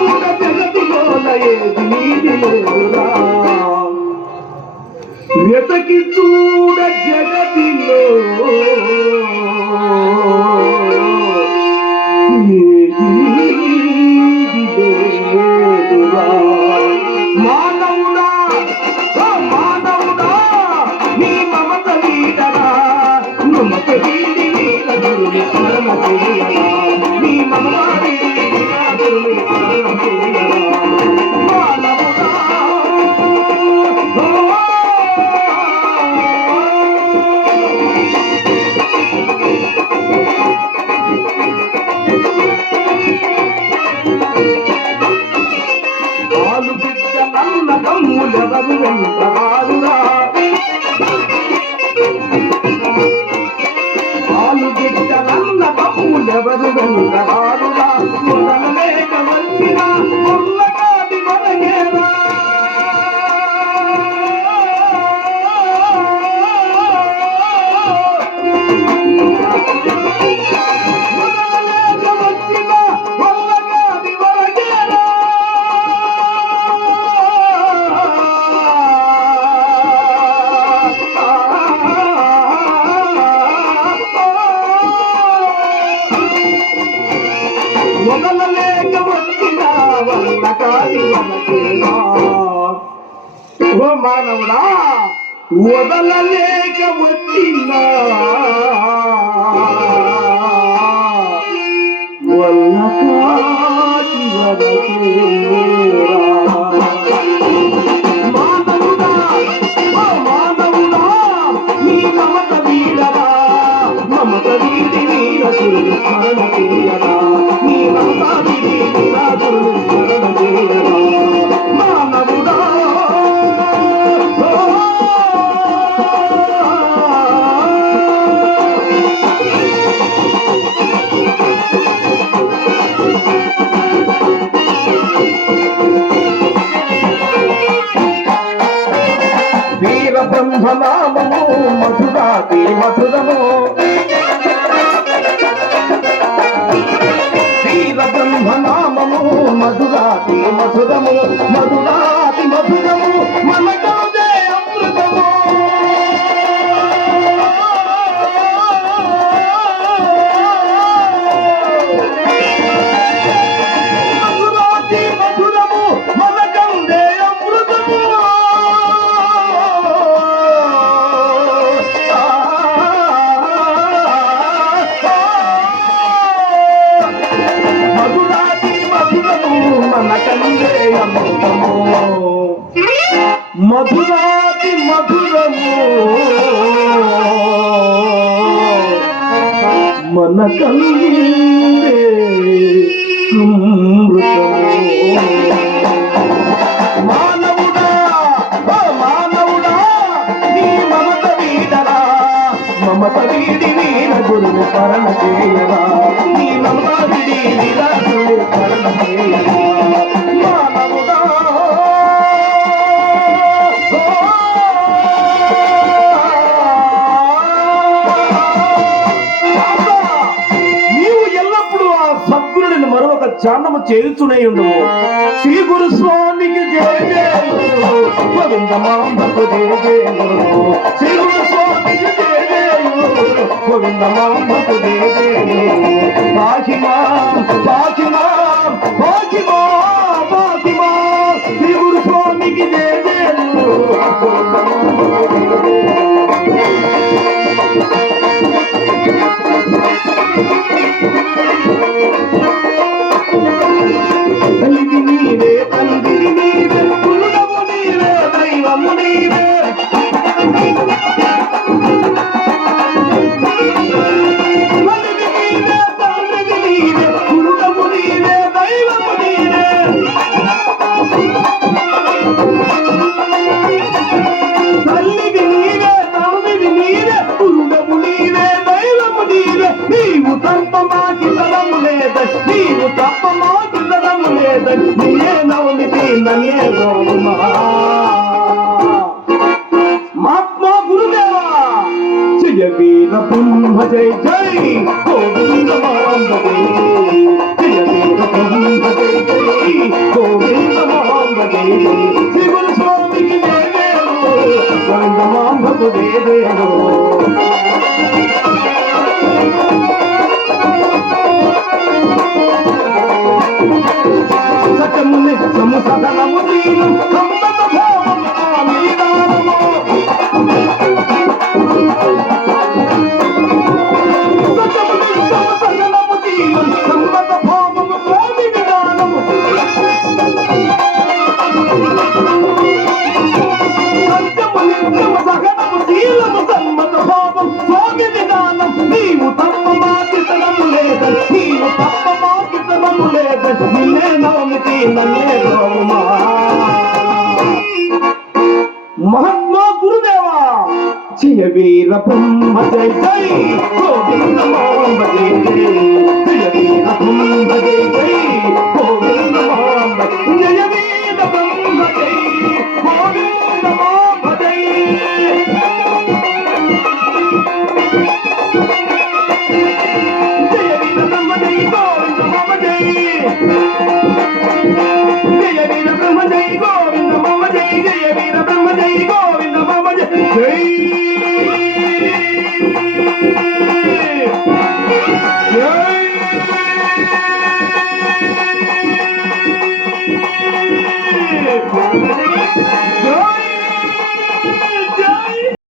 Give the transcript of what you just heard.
చూడ జగతిలోన ఏది నీది లేదురా వెతకి చూడ జగతిలో మానవుడా మానవుడా నీ మమత వీడరా మమత వీడి వీరదుని స్మరణ చేయరా నీ మమత వీడి వీరదుని స్మరణ చేయరా మానవుడా పాలు బిడ్డ నల్ల కమ్ములెవరు వెంటవారురా పాలు బిడ్డ నల్ల కమ్ములెవరు వెంటవారురా మొదలలేక వచ్చిన ముల్లగాది మనగేరా మొదలలేక వచ్చిన ముల్లగాది మనగేరా మొదలలేక వచ్చిన వల్ల కాది మనకేనా ఓ మానవుడా వదలలేక వచ్చిన వల్ల కాది మానవుడా ఓ మానవుడా నీ మమత వీడరా మమత వీడి వీరసురుని స్మరణ చేయరా నీ మమత వీడి వీరసురుని స్మరణ చేయరా మానవుడా వీర బ్రహ్మనామము మధురాతి మధురము వీర బ్రహ్మనామము మధురాతి మధురము మధురాతి మధురము మనకాదే అమృతము మధురాతి మధురము మనకందే అమృతము మధురాతి మధురము మనకందే అమృతము మధురాతి మధురము మనకందే అమృతము మానవుడా ఓ మానవుడా నీ మమత వీడరా మమత వీడి వీర గురుని స్మరణ చేయరా నీ మమత వీడి వీర గురుని స్మరణ చేయరా మానవుడా నీవు ఎల్లప్పుడూ ఆ సద్గురుని మరొక చాన్నము చేయుచునే ఉండవు శ్రీ గురు స్వామికి జయ జయలు గోవిందమాంబకు జయ జయలు శ్రీ గురు స్వామికి జయ జయలు గోవిందమాంబకు జయ జయలు పాహిమా పాహిమా పాహిమా పాహిమా శ్రీ గురు స్వామికి జయ జయలు తల్లికి నీవే తండ్రికి నీవే కులము నీవే దైవము నీవే తల్లికి నీవే తండ్రికి నీవే కులము నీవే దైవము నీవే తల్లికి నీవే తండ్రికి నీవే కులము నీవే దైవము నీవే నీవు తప్ప మాకి తరము లేద నీవు తప్ప మాకి తరము లేద నీయే నవమితి నన్నే గోమా మహాత్మా గురుదేవా జయ వీర బ్రహ్మ జయ జై గోవింద మాంబ జయ జయ వీర బ్రహ్మ జయ జై సత్యము నిత్యము సదనము దీను సమ్మత భావము స్వామి విధానము సత్యము నిత్యము సదనము దీను సమ్మత భావము స్వామి విధానము సత్యము నిత్యము సహనము శీలము సమ్మత భావం స్వామి విధానం నీవు తప్ప మాకితనము లేద నీవు తప్ప మాకితనము లేద నిన్నే నవమితి నన్నే నోమా మహాత్మా గురుదేవా జయ వీర బ్రహ్మ జయ జై గోవింద మాంబ జయ జై జయ వీర బ్రహ్మ జయ జై గోవింద మాంబ జయ వీర బ్రహ్మ జై గోవింద మాంబ జై జయ వీర బ్రహ్మ జై గోవింద మాంబ జై జయ వీర